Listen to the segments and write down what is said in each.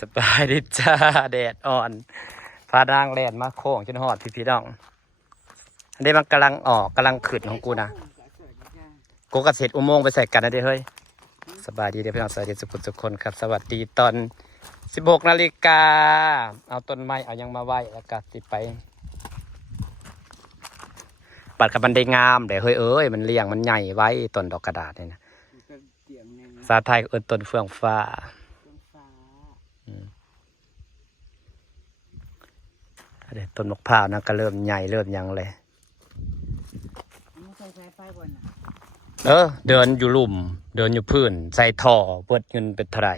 สบายดีจ้าแดดอ่อนพาดางแลนมาโค้งจนหอดพี่น้องอันนี้มันกำลังออกกำลังขึ้นของกูนะกูกระเสร็จอุโมงค์ไปใส่กันนะเด้เฮ้ยสบายดีเด้พี่น้องสวัสดีสุขคนครับสวัสดีตอน16 นาฬิกาเอาต้นไม้เอายังมาไหวแล้วก็ติดไปปัดกับมันได้งามเดี๋ยวเฮ้ยมันเลี้ยงมันใหญ่ไว้ต้นดอกกระดาษเนี่ยนะภาษาไทยเอิ้นต้นเฟื่องฟ้าต้นมะพร้าวนะก็เริ่มใหญ่เริ่มยังเลยเดินอยู่หลุมเดินอยู่พื้นใส่ท่อเบิดเงินเป็นเท่าไหร่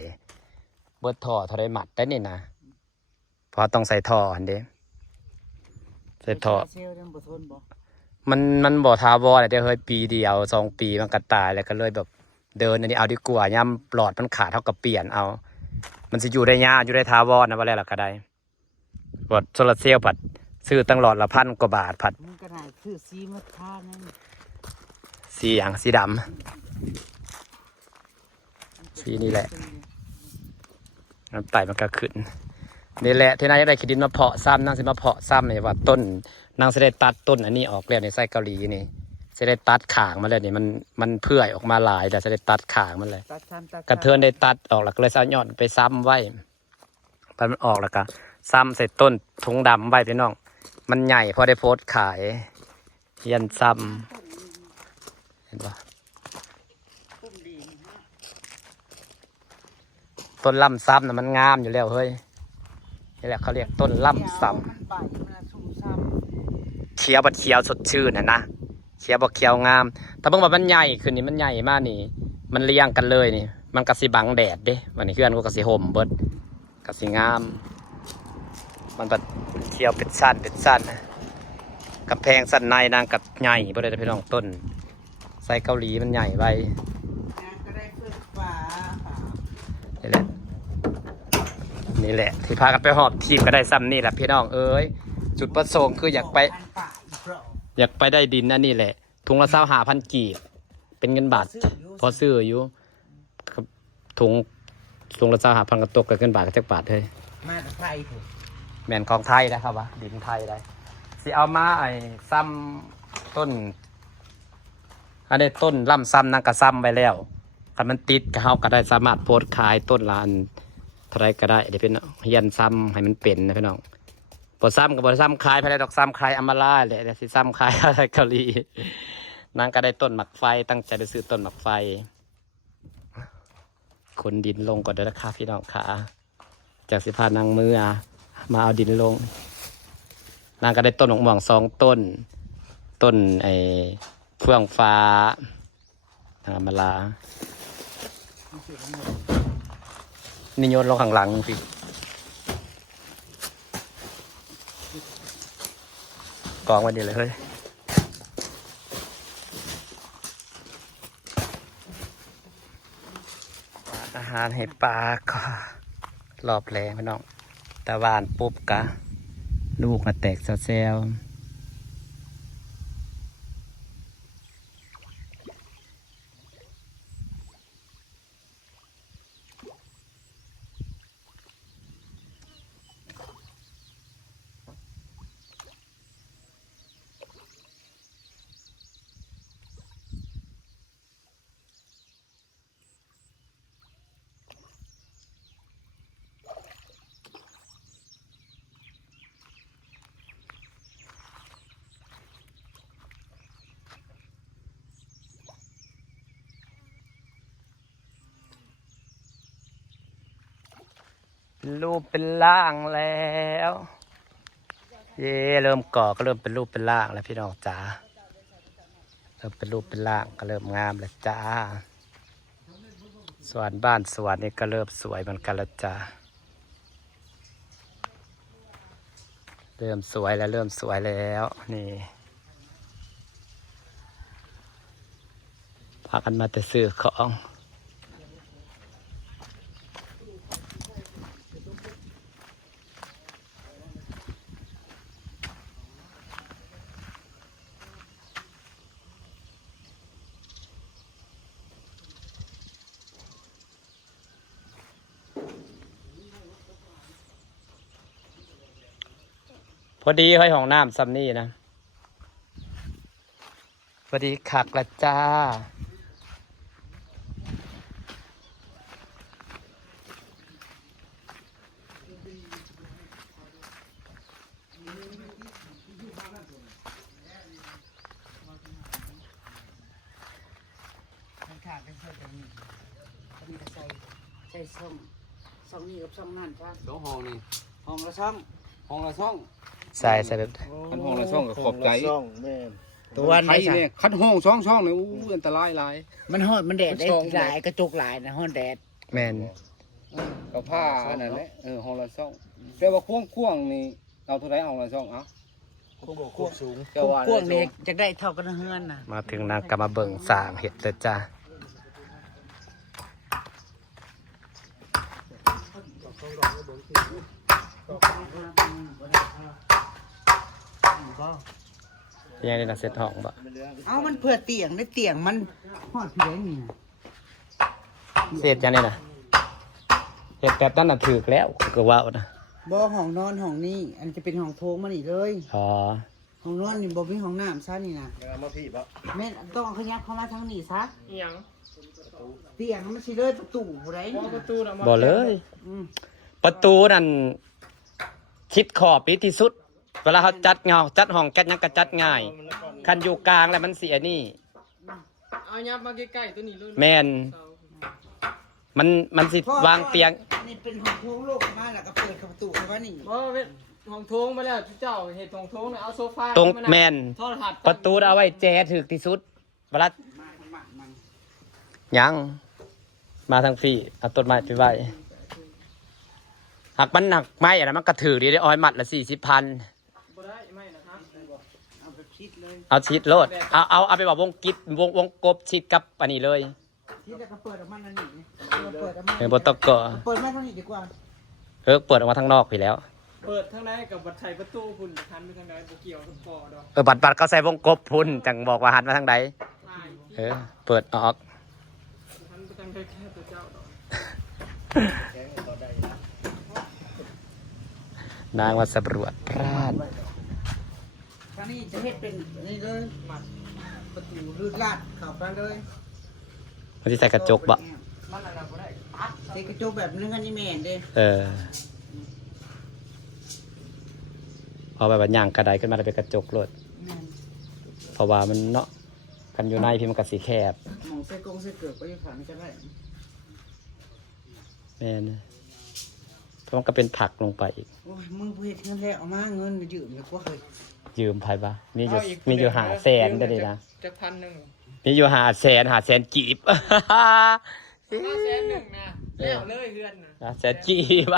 เบิดท่อเท่าไรหมัดได้นี่นะเพราะต้องใส่ท่ออันเด้ใส่ท่อมันบ่ทาวรเดี๋ยวเฮ้ยปีเดียว2 ปีมันก็ตายแล้วก็เลยแบบเดินอันนี้เอาดีกว่าย่ำปลอดมันขาดเท่ากับเปลี่ยนเอามันจะอยู่ได้ยากอยู่ได้ทาวรนะว่าแล้วก็ได้บอดโซลาเซลล์ผัดซื้อตั้งหลอดละ1,000 กว่าบาทผัดมันก็ได้ซื้อสีมาทานั่นสีอย่างสีดำสีนี่แหละน้ำไต่มันก็ขึ้นนี่แหละที่นายได้ขีดินมาเพาะซ้ำนั่งสิมาเพาะซ้ำเนี่ยว่าต้นนางเสด็จตัดต้นอันนี้ออกแล้วในไส้เกาหลีนี่เสด็จตัดขางมาเลยนี่มันเพื่อยออกมาหลายแต่เสด็จตัดขางมันเลยกระเทือนได้ตัดออกแล้วก็เลยซ้ำยอดไปซ้ำไว้ตอนมันออกแล้วก็ซ้ำใส่ต้นถุงดำไว้พี่น้องมันใหญ่พอได้โพสขายยันซ้ำเห็นปะต้นล่ำซ้ำน่ะมันงามอยู่แล้วเฮ้ยนี่แหละเขาเรียกต้นล่ำซ้ำเขียวบัดเขียวสดชื่นนะเขียวบัดเขียวงามแต่เพิ่งว่ามันใหญ่ขึ้นนี่มันใหญ่มากนี่มันเลี้ยงกันเลยนี่มันกระสีบังแดดเด้วันนี้เพื่อนก็กระสีห่มเบิดกระสีงามมันแบบเขียวเป็นสั้นกำแพงสั้นในนางกับใหญ่บ่ได้พี่น้องต้นไซเกาหลีมันใหญ่ไว้นี่แหละที่พากันไปหอบทีมก็ได้ซ้ำนี่แหละพี่น้องจุดประสงค์คืออยากไปได้ดินนั่นนี่แหละถุงละ25,000 กีบเป็นเงินบาทพอซื้ออยู่ถุงละ25,000กระตกกับเงินบาทกับจักบาทเลยมาจากไทยถูกแม่นของไทยนะครับวะดินไทยได้สิเอามาซ้ำต้นอันนี้ต้นล่ำซ้ำนั่งกระซ้ำไปแล้วคันมันติดก็เฮาก็ได้สามารถโพสขายต้นละอันเท่าไรก็ได้เดี๋ยวพี่น้องยันซ้ำให้มันเป็นนะพี่น้องบ่ซ้ำกับบ่ซ้ำขายภายในดอกซ้ำขายอำมาลาแหละเดี๋ยวสิซ้ำขายอะไรเกาหลีนางก็ได้ต้นหมักไฟตั้งใจไปซื้อต้นหมักไฟขนดินลงก่อนเด้อนะครับพี่น้องขาจากสิพานางมือมาเอาดินลงนางก็ได้ต้นหม่วง2 ต้นเฟื่องฟ้านางมาลานี่โยนลงข้างหลังพี่กองไว้ดีเลยเฮ้ยอาหารให้ปลาก็รอบแรงพี่น้องตะวานปุ๊บกะลูกมาแตกเซลรูปเป็นร่างแล้วเริ่มก่อก็เริ่มเป็นรูปเป็นร่างแล้วพี่น้องจ๋าเริ่มเป็นรูปเป็นร่างก็เริ่มงามแล้วจ้าสวนบ้านสวนนี่ก็เริ่มสวยเหมือนกันแล้วจ้าเริ่มสวยแล้วนี่พากันมาแต่ซื้อของ พอดีห้อยห้องน้ำซ้ำนี่นะพอดีคักละจ้ามันขาดเป็นเสื้อตัวนี้ตัวนี้ก็ใส่ช่องนี้กับช่องนั่นจ้า สองห้องนี่ ห้องละช่อง ห้องละช่อง ใส่แบบ คันห้องละช่องก็ขอบใจ ตัวไหน ไผ่ จ้ะ เนี่ยคันห้องช่องนี่อู้อันตรายหลาย มันฮอดมันแดดได้ ช่อง หลายกระจกหลายนะฮอดแดด แมน กับผ้าอันนั้นแหละห้องละช่องแต่ว่าควงนี่เอาเท่าไหร่ห้องละช่องเอา ควบสูง เจ้าว่า พวกนี้จะได้เท่ากันเฮือนนะ มาถึงนางกำมาเบิ่งสร้างเห็ดเลยจ้ายังได้นะเซ็ตห้องบ่ เอามันเพื่อเตียงได้เตียงมันฮอดพี่ได้นี่นะ เซ็ตยังได้นะเห็ดแบบนั้นน่ะถูกแล้วก็ว่านะ บ่ห้องนอนห้องนี้ อันจะเป็นห้องโถงมันนี่เลย อ๋อ ห้องนอนนี่บ่มีห้องน้ำซะนี่นะ มาพี่ปะ แม่นต้องเอาขยับเข้ามาทางนี้ซะ อิหยัง เตียงมันสิเลยประตูบ่ได้ มอง นี่ ประ นะ ตูน่ะมา บ่เลย อืม ประตูนั่นชิดขอบปีที่สุด เวลาเขาจัดเงาจัดห้องแก๊สยังก็จัดง่าย คันอยู่กลางแล้วมันเสียนี่ เอายับมาใกล้ๆตัวนี้เลย แมนมันสิวางเตียง นี่เป็นห้องโถงโลกมาแล้วก็เปิดเข้าประตูเข้ามานี่ บ่เว้ยห้องโถงมาแล้วเจ้าเฮ็ดห้องโถงน่ะเอาโซฟา ตรง านั่ แมน โทรทัศน์ ประตูเอาไว้แจถึกที่สุดเวลา มัน ยังมาทางพี่เอาต้นไม้ไปไว้หักมันหนักไม้อะนะมันกระถือดีได้อ้อยมัดละ40,000 บ่ได้ไม่นะครับ เอาแบบชิดเลย เอาชิดโลดเอาไปบอกวงกิดวงกบชิดกับอันนี้เลย ชิดแล้วก็เปิดออกมานั่นนี่เปิดออกมา เออบตกอ เปิดมาทางนี้ดีกว่า เปิดออกมาทางนอกไปแล้ว เปิดทางไหนกับบัดไทยประตูพุ่นหันไปทางใดบ่เกี่ยวกับปอดอก บัตรเขาใส่วงกบพุ่นจังบอกว่าหันมาทางใด ใช่ เปิดออก หันไปทางใดแค่ตัวเจ้าดอก นางมาสำรวจพลาด ทางนี้จะเฮ็ดเป็นนี่เลยมัดประตูลืดลาดเข้าไปเลย มันที่ใส่กระจกบ่ มันอะไรบ่ได้ตัด ใส่กระจกแบบนึงอันนี้แม่นเด้ พอแบบว่าย่างกระไดขึ้นมาแล้วเป็นกระจกรถ แม่น เพราะว่ามันเนาะกันอยู่ในพี่มันก็สีแคบ หมองใส่กงใส่เกือบก็อยู่ข้างนี้ก็ได้ แม่นเพราะมันก็เป็นผักลงไปอีก โอ้ยมึงเฮ็ดเงินแล้วเอามาเงินยืมดีกว่าเฮ้ย ยืมไผปะมีอยู่หาแสนได้เลยนะ จะพันหนึ่ง มีอยู่หาแสนกีบ 500,000นะแล้วเลยเฮือนน่ะ แสนกีบ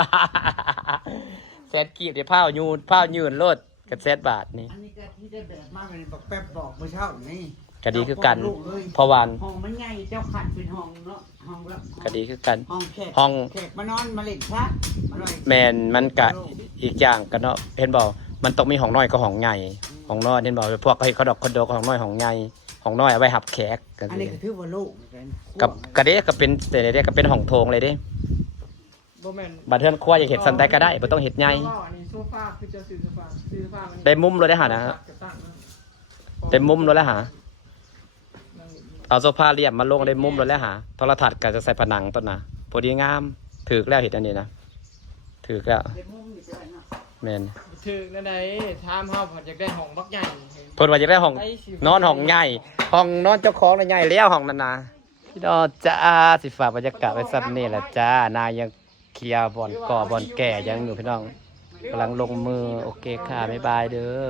แสนกีบเดี๋ยวผ้ายืนโลดกับ100,000 บาทนี่ อันนี้ก็ที่ได้แบบมาเป็นบอกแป๊บบอกเมื่อเช้านี่ ก็ดีคือกัน ลูเลย เพราะวัน ห้องมันใหญ่เจ้าขัดเป็นห้องเนาะห้องละ ก็ดีคือกัน ห้องแขก ห้อง แขกมานอนมาเล่นพระมาหน่อย แมนมันกะอีกอย่างกันเนาะเห็นบอกมันต้องมีห้องน้อยกับห้องใหญ่ห้องน้อยเห็นบอกพวกเขาดอกคอนโดกับห้องน้อยห้องใหญ่ห้องน้อยเอาไว้หับแขกกัน อันนี้ก็ถือว่าโลกเหมือนกัน กับกระเดะก็เป็นแต่เด็กก็เป็นห้องโถงเลยเด้ บ่แม่น บัดเทือนครัวอยากเห็ดสันใดก็ได้บ่ต้องเห็ดใหญ่ เพราะว่าอันนี้โซฟาคือจะซื้อโซฟามัน ได้มุมเลยได้หานะฮะ กระตั้งนะ ได้มุมเลยแล้วหาเอาโซฟาเรียบมาลงได้มุมเลยแล้วหาโทรทัศน์ก็จะใส่ผนังต้นนะพอดีงามถือแล้วเห็ดอันนี้นะถือแล้ว เด็กมุมอยู่ด้วยเนาะ แมน ถึงนั่นใดถามเฮาเพิ่นอยากได้ห้องบักใหญ่ เพิ่นว่าจะได้ห้องนอนห้องใหญ่ห้องนอนเจ้าของน่ะใหญ่แล้วห้องนั้นนะพี่น้องจ้าสิฝากบรรยากาศไว้ซ้ำนี่แหละจ้านายยังเคลียร์บอลก่อบอลแก่ยังอยู่พี่น้องกำลังลงมือโอเคค่ะบ๊ายบายเด้อ